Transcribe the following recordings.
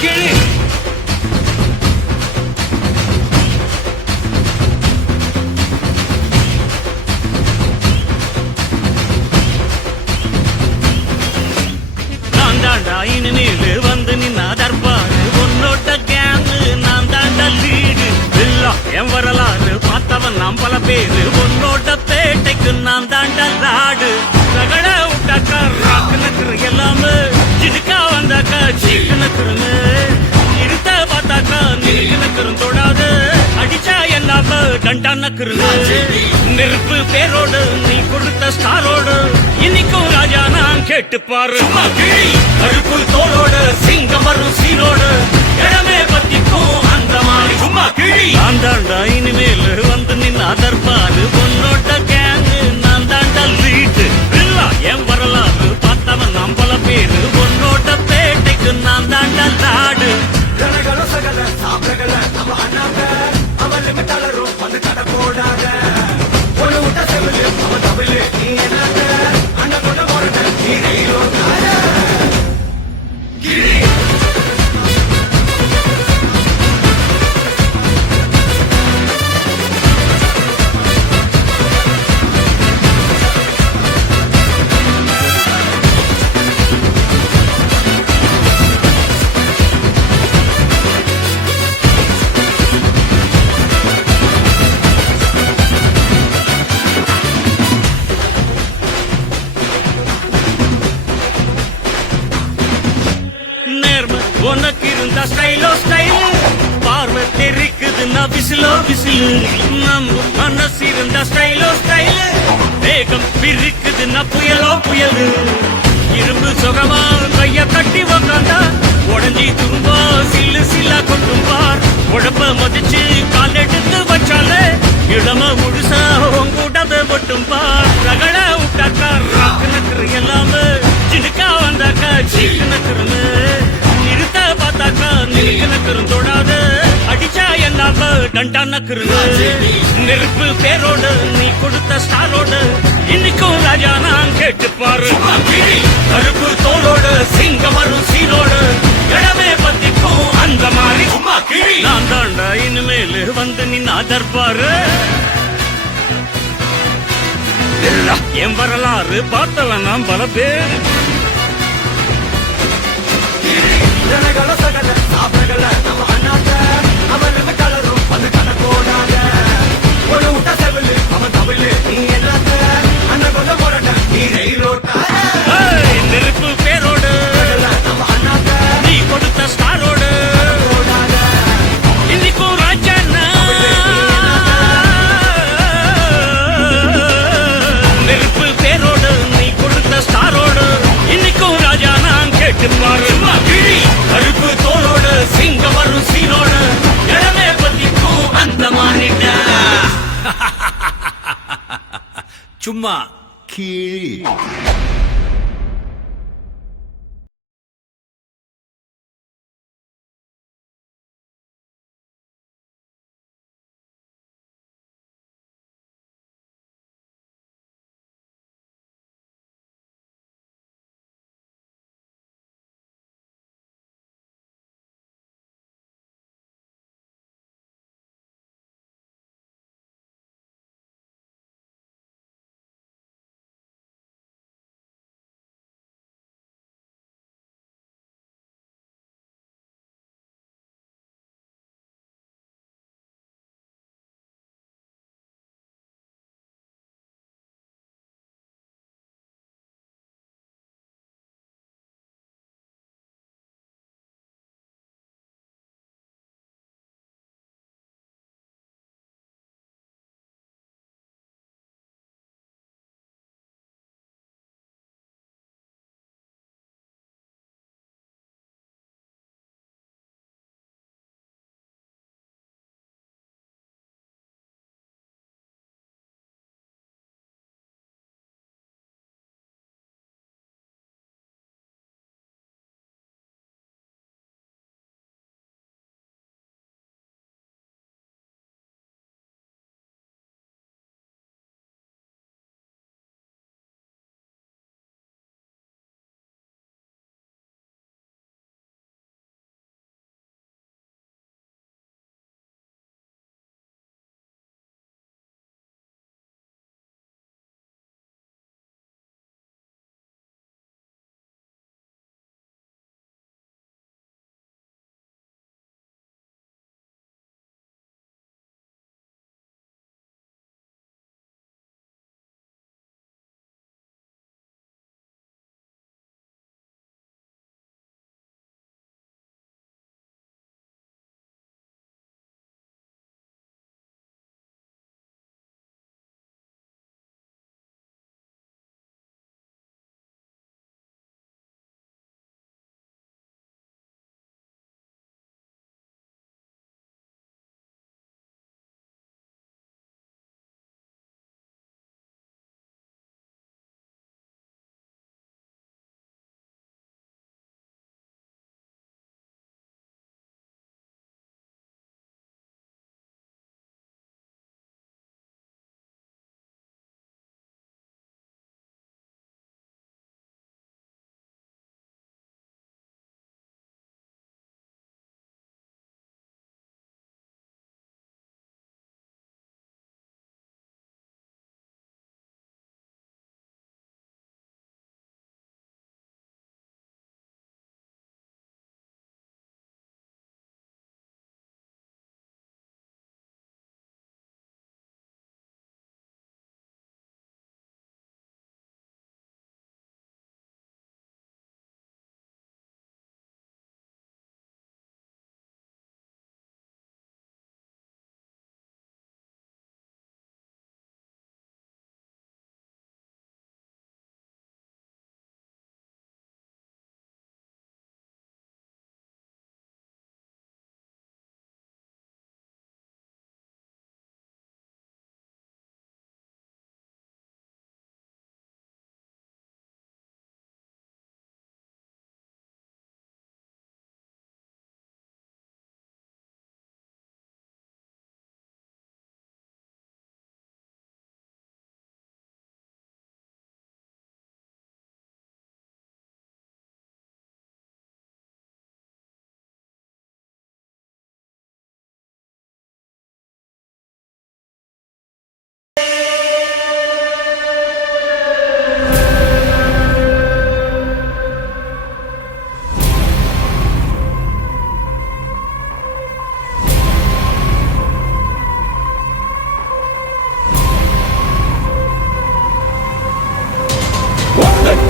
கிழி நான் தாண்டா இனிமேலு வந்து நின்னா தர்பாரு உன்னோட கேங்கு நான் தாண்டா லீடு இல்லா என் வரலாறு பார்த்தவன் நாம் பல பேரு உன்னோட பேட்டைக்கு நான் தாண்டா லாடு ரகட விட்டாக்கா ராக்குனக்குரு எல்லாமே சிடுக்கா வந்தாக்கா சீக்குனக்குருன்னு இருத்த பார்த்தாக்கா நீக்குனக்குரும் தொடாது அடிச்சா எல்லாம டண்டானக்குருன்னு நெருப்பு பேரோடு நீ கொடுத்த ஸ்டாரோடு இன்னைக்கும் ராஜா நான் கேட்டு பாரு கருப்பு தோளோடு சிங்கம் வரும் சீரோடு இடமே பத்திக்கும் அந்த மாதிரி சும்மா கிழி நான் தாண்டா இனிமேல் வந்து நின்னா தர்பாரு உன்னோட கேங்கு நான் தாண்டா லீட்டு இல்ல என் வரலாறு பார்த்தவன் நாம் பல பேரு உன்னோட பேட்டைக்கு நான் தாண்டா லாடு சகல சாப்பிடல நம்ம அண்ணாங்க அவன் லிமிட்டாளரும் வந்து கடை போடாத ஒண்ணு விட்டா செவிலு அவன் தமிழு நீ என்னாங்க அண்ணன் கொண்ட போறத நீ ரயிலோ கிரி உனக்கு இருந்த ஸ்டைலோ ஸ்டைல் பார்வை தெரிக்குதுன்னா விசிலோ விசிலு நம்ம மனசு இருந்த ஸ்டைலோ ஸ்டைல் வேகம் பிரிக்குதுன்னா புயலோ புயலு இரும்பு சுகமா கைய கட்டி உக்காந்தா உடஞ்சி துரும்பா சில்லு சில்லா கொட்டும் பார் உடம்ப மதிச்சு கால் எடுத்து வச்சாலே இளம முழுசா உங்கூட்டத மட்டும் பார் ரகட விட்டாக்கா ராக்குனக்குரு எல்லாமே சிடுக்கா வந்தாக்கா சீக்குனக்குருன்னு நிறுத்த பார்த்தாக்கா நீக்குனக்குரும் தொடாது அடிச்சா எல்லாம டண்டானக்குருன்னு நெருப்பு பேரோடு நீ கொடுத்த ஸ்டாரோடு இன்னைக்கும் ராஜா நான் கேட்டு பாரு கருப்பு தோளோடு சிங்கம் வரும் சீரோடு இடமே பத்திக்கும் அந்த மாதிரி சும்மா கிழி நான் தாண்டா இனிமேல் வந்து நின்னா தர்பாரு என் வரலாறு பார்த்தவன் நாம் பல பேர் ஜனகள சகல சாப்பிடல நம்ம அண்ணாங்க அவன் லிமிட்டாளரும் வந்து கடை போடாத ஒண்ணு விட்டா செவிலு அவன் தமிழு நீ என்னாங்க அண்ணன் கொண்ட போறத நீ ரயிலோட்டா நெருப்பு பேரோடு நம்ம அண்ணாங்க நீ கொடுத்த ஸ்டாரோடு போடாத இன்னைக்கும் ராஜா நெருப்பு பேரோடு நீ கொடுத்த ஸ்டாரோடு இன்னைக்கும் ராஜா நான் கேட்டு பாரு கருப்பு தோளோடு சிங்கம் வரும் சீரோடு இடமே பத்திக்கும் அந்த மாதிரி சும்மா கிழி.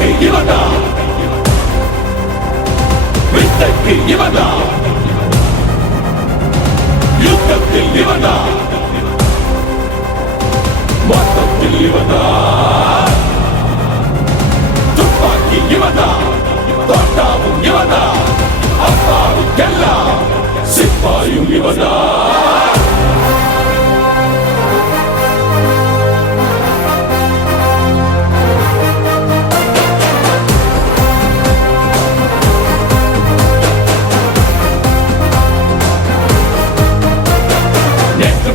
வித்தைக்கு இவனா வித்தைக்கு இவனா யுத்தத்தில் இவனா மொத்தத்தில் இவனா துப்பாக்கி இவனா தோட்டாவும் இவனா அப்பாவுக்கெல்லாம் சிப்பாயும் இவனா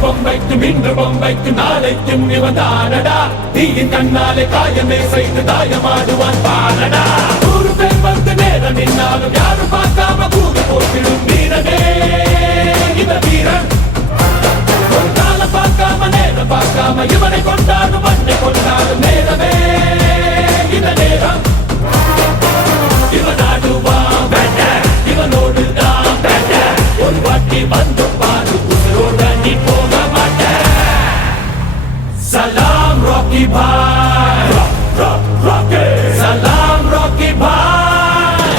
பொம்மைக்கும் இன்று பொம்மைக்கும் நாளைக்கும் இவன்தானடா தீயின் கண்ணாலே காயமே செய்து தாயமாடுவான் பாரடா 100 பேர் வந்து நேரம் நின்னாலும் யாரும் பார்க்காம கூறு போட்டிடும் வீரனே இந்த வீரன் ஒரு காலம் பார்க்காம நேரம் பார்க்காம இவனை கொண்டாடும் மண்ணை கொண்டாடும் நேரமே இந்த நேரம் இவன் ஆடுவான் பேட்ட இவனோடு தான் பேட்ட ஒரு வாட்டி வந்து பாரு உசுரோட நீ போக Salam Rocky Bhai Rocky Salam Rocky Bhai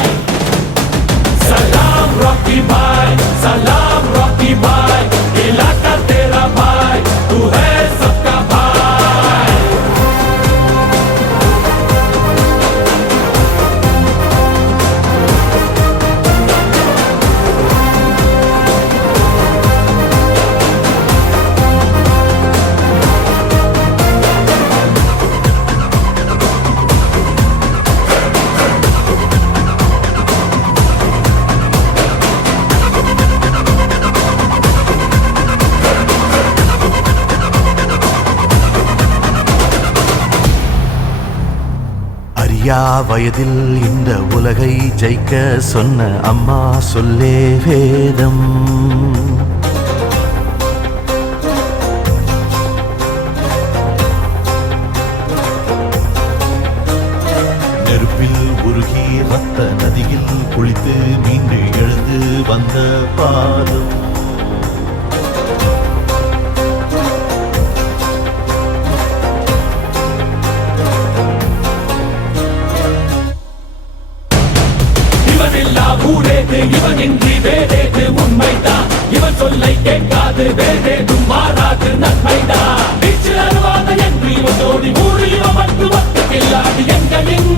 Salam Rocky Bhai Salam Rocky Bhai इलाका तेरा भाई तू है सबका भाई அறியா வயதில் இந்த உலகை ஜெயிக்க சொன்ன அம்மா சொல்லே வேதம். நெருப்பில் உருகி ரத்த நதியில் குளித்து மீண்டு எழுந்து வந்த பாதம். ஊரேது இவனின்றி வேறேது உண்மைதான் இவன் சொல்லை கேட்காது வேறேதும் மாறாது நன்மைதான் வீச்சில் அருவாத என்று இவன் தோடி ஊரில் இவன் வந்து வக்கத்தில்லாது எங்களின்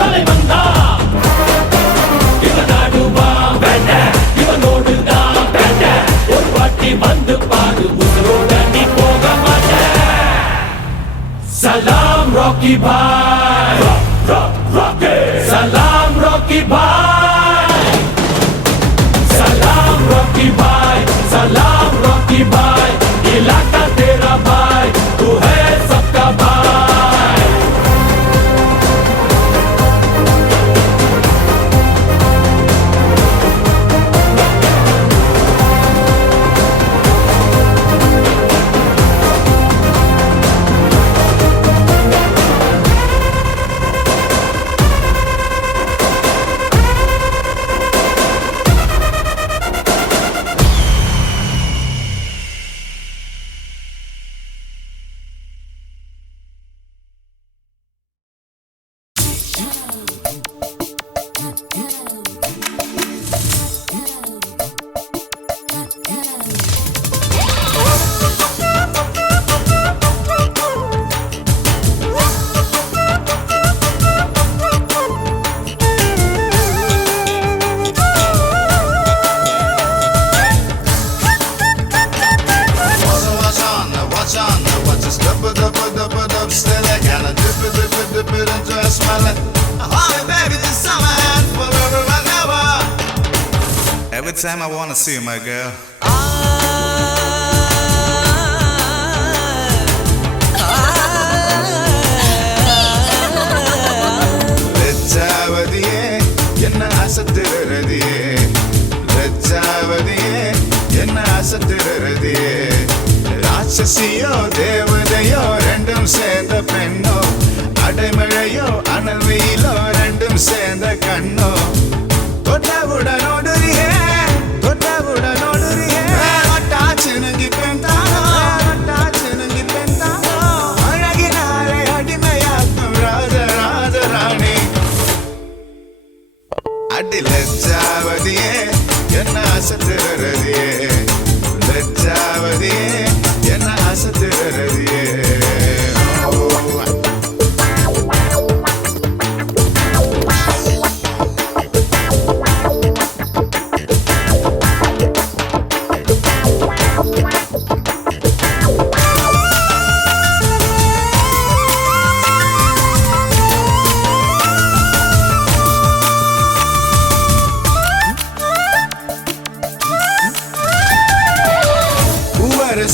தலைவன் தான் இவன் ஆடுவான் வேண்ட இவனோடு தான் வேண்ட ஒரு வாட்டி வந்து பாரு உசுரோட நீ போக மாட்ட சலாம் ராக்கி பாய் சலாம் ராக்கி பாய் Rocky Bhai, Salam Rocky Bhai, इलाका तेरा भाई, तू है सबका भाई. Every time I wanna see you, my girl. லட்சாவதியே என்ன அசத்துறதியே லட்சாவதியே என்ன அசத்துறதியே ராட்சசியோ தேவதையோ ரெண்டும் சேர்ந்த பெண்ணோ அடைமழையோ அனல் வெயிலோ ரெண்டும் சேர்ந்த கண்ணோ தொட்டவுடன் ஓடுறியே தொட்டவுடன் ஓடுறியே அடி லஜ்ஜாவதியே என்ன அசத்துறதியே லஜ்ஜாவதியே என்ன அசத்துறதியே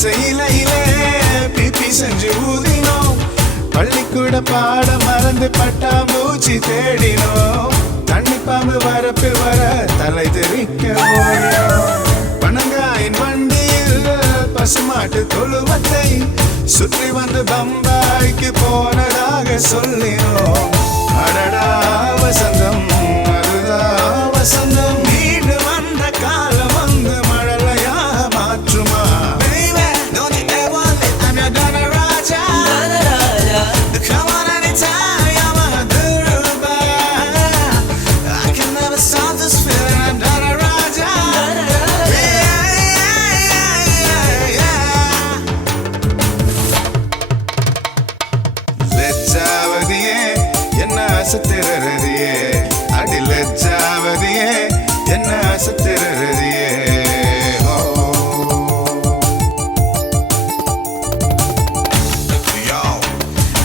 செய்யிலே பிபி செஞ்சு ஊதினோம் பள்ளிக்கூட பாட மறந்து பட்டாம்பூச்சி தேடினோம் தண்ணி பாம்பு வரப்பில் வர தலை தெரிக்க ஓடினோம் பனங்காயின் வண்டியில் பசுமாட்டு தொழுவத்தை சுற்றி வந்து பம்பாய்க்கு போனதாக சொல்லினோம் அடடா வசந்தம் அதுதான் வசந்தம் வீடு வந்த காலம் வந்து மழலையாக மாற்றுமா அசத்திரதியே அடி லஜ்ஜாவதியே என்ன அசத்திரதியே Yo,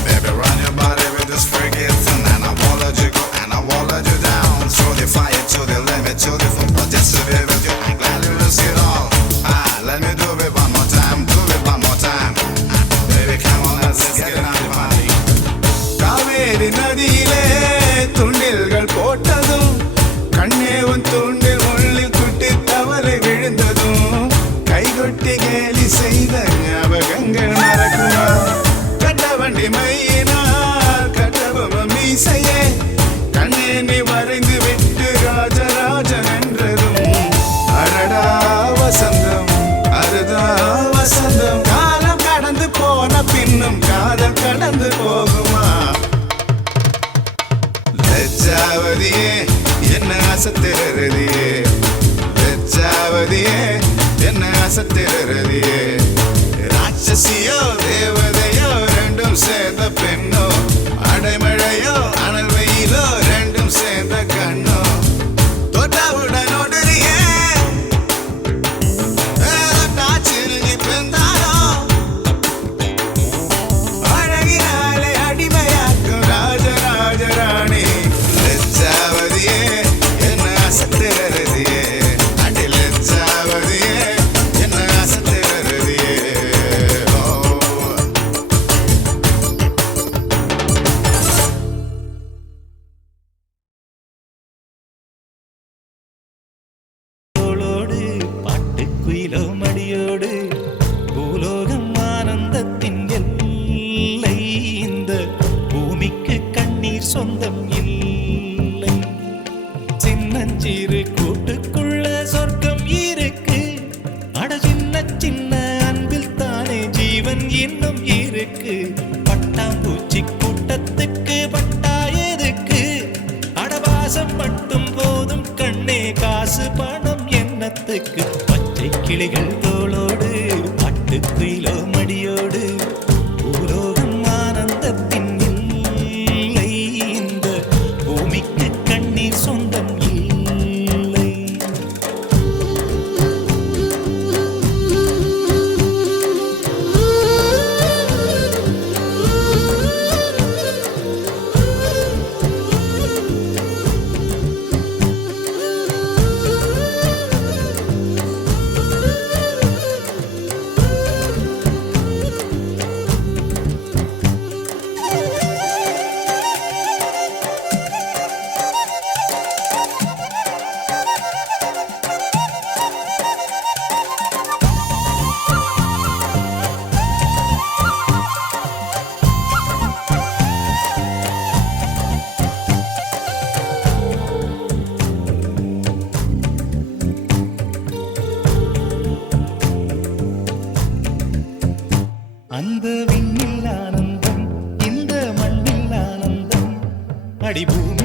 baby, run your body with this freaking thing, and I won't let you go, and I won't let you down. Throw the fire to the limit, to the full, but just to be with you, I'm glad you risk it all. Let me do it one more time, do it one more time. Baby, come on, let's get it on the party. Kaveri நதியிலே துண்டில்கள் போட்டதும் கண்ணே உன் தூண்டில் உள்ளில் குட்டி தவறை விழுந்ததும் கைகொட்டி கேலி செய்த ஞாபகங்கள் மறக்குமா கட்ட வண்டி மையினார் கட்டபொம்ம மீசையே கண்ணே நீ வரைந்து விட்டு ராஜராஜன் என்றதும் அடடா வசந்தம் அருதா வசந்தம் காலம் கடந்து போன பின்னும் காதல் கடந்து போகுமா லஜ்ஜாவதியே என்ன அசத்திரதியே லஜ்ஜாவதியே என்ன அசத்திரதியே ராட்சசியோ தேவதையோ ரெண்டும் சேர்ந்த பெண்ணோ அடைமழையோ அனல் வெயிலோ ரெண்டும் சேர்ந்த கண்ணோ தொட்டவுடன் ஒடுறியே சிறுங்கி பெந்தாரோ அழகினாலே அடிமையாக்கும் ராஜராஜராணி லஜ்ஜாவதியே என்ன அசத்திரதியே அடி லஜ்ஜாவதியே என்ன அசத்திரதியே தோளோடு பாட்டுக்குயிலோ மடியோடு பூலோகம் ஆனந்தத்தின் எல்லை இந்த பூமிக்கு கண்ணீர் சொந்தம் இல்லை சின்னஞ்சிறு கூட்டுக்குள்ள சொர்க்கம் இருக்கு அட சின்ன சின்ன அன்பில் தானே ஜீவன் இன்னும் இருக்கு பட்டாம்பூச்சி கூட்டத்துக்கு பட்டா எதுக்கு அடவாசம் மட்டும் போதும் கண்ணே காசு பணம் என்னத்துக்கு பச்சை கிளிகள் தோளோடு பாட்டுக்குயிலோ மடியோடு பூலோகம் ஆனந்தத்தின் இல்லை இந்த பூமிக்கு கண்ணீர் சொந்தம் இல்லை அந்த விண்ணில் ஆனந்தம் இந்த மண்ணில் ஆனந்தம் அடி பூமி